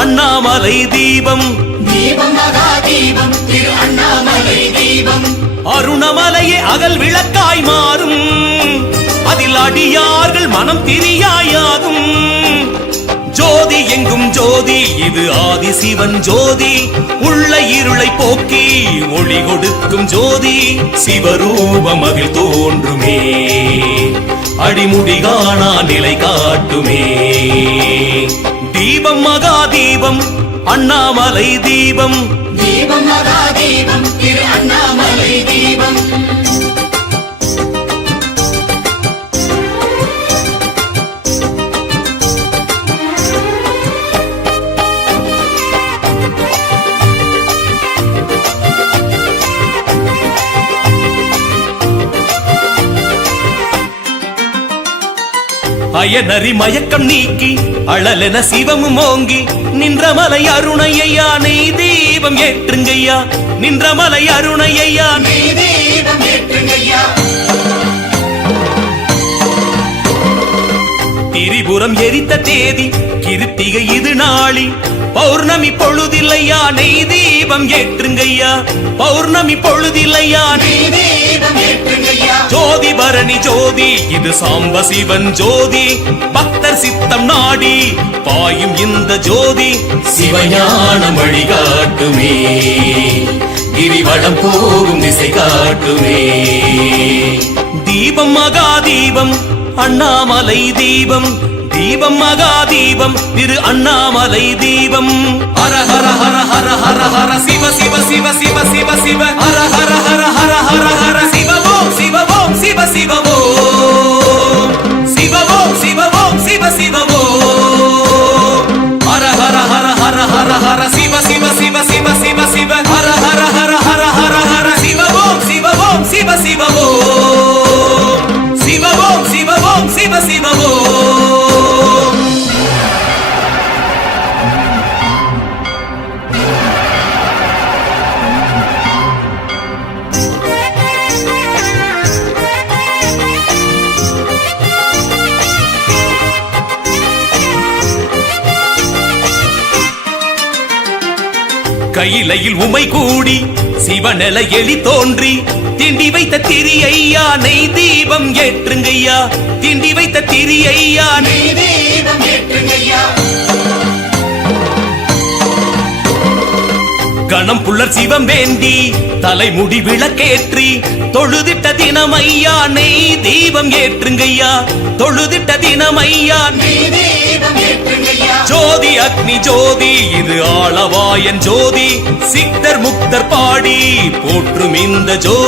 அண்ணாமலை தீபம் தீபம் மகா தீபம் திரு அண்ணாமலை தீபம் அருணமலையே அகல் விளக்காய் மாறும் அதில் அடியார்கள் மனம் திரியாயாகும் ஜோதி எங்கும் ஜோதி இது ஆதி சிவன் ஜோதி உள்ள இருளை போக்கி ஒளி கொடுக்கும் ஜோதி சிவரூபம் அதில் தோன்றுமே அடிமுடி காணா நிலை காட்டுமே தீபம் மகா தீபம் அண்ணாமலை தீபம் தீபம் மகா தீபம் திரு அண்ணாமலை தீபம் அயனறி மயக்கம் நீக்கி அழலென சிவமும் ஓங்கி நின்றமலை அருணையா நெய் தீபம் ஏற்றுங்கய்யா நின்றமலை அருணையா நெய் தீபம் ஏற்றுங்கய்யா திரிபுரம் எரித்த தேதி கிருத்திகை இது நாளி பௌர்ணமி பொழுதில்லையா நெய் தீபம் ஏற்றுங்கய்யா பௌர்ணமி பொழுதில்லையா நெய் தீபம் ஏற்றுங்கய்யா ஜோதி பரணி ஜோதி இது சாம்ப சிவன் ஜோதி பக்தர் சித்தம் நாடி பாயும் இந்த ஜோதி சிவஞானம் வழிகாட்டுமே கிரிவலம் போகும் திசை காட்டுமே தீபம் மகா தீபம் அண்ணாமலை தீபம் தீபம் மகா தீபம் திரு அண்ணாமலை தீபம் ஹர ஹர ஹர ஹர ஹர ஹர சிவ சிவ சிவ சிவ சிவ சிவ ஹர ஹர ஹர ஹர ஹர ஹர சிவவோம் சிவவோம் சிவ சிவவோம் சிவவோம் சிவவோம் சிவ சிவவோம் ஹர ஹர ஹர ஹர ஹர ஹர சிவ சிவ சிவ சிவ சிவ சிவ ஹர ஹர ஹர ஹர ஹர ஹர சிவவோம் சிவவோம் சிவ சிவவோம் சிவவோம் சிவவோம் சிவ சிவவோம் கையிலையில் உமை கூடி சிவனெல எலி தோன்றி திண்டி வைத்த திரியையா நெய் தீபம் ஏற்றுங்கய்யா திண்டி வைத்த திரியையா நெய் தீபம் ஏற்றுங்கய்யா கணம் புள்ளர் சிவம் வேண்டி தலைமுடி விளக்கேற்றி தொழுதிட்ட தினமையா நெய் தீபம் ஏற்றுங்கய்யா தொழுதிட்ட தினமையா நெய் தீபம் ஏற்றுங்கய்யா ஜோதி அக்னி ஜோதி இது ஆளவாயன் ஜோதி சித்தர் முக்தர் பாடி போற்றும் இந்த ஜோதி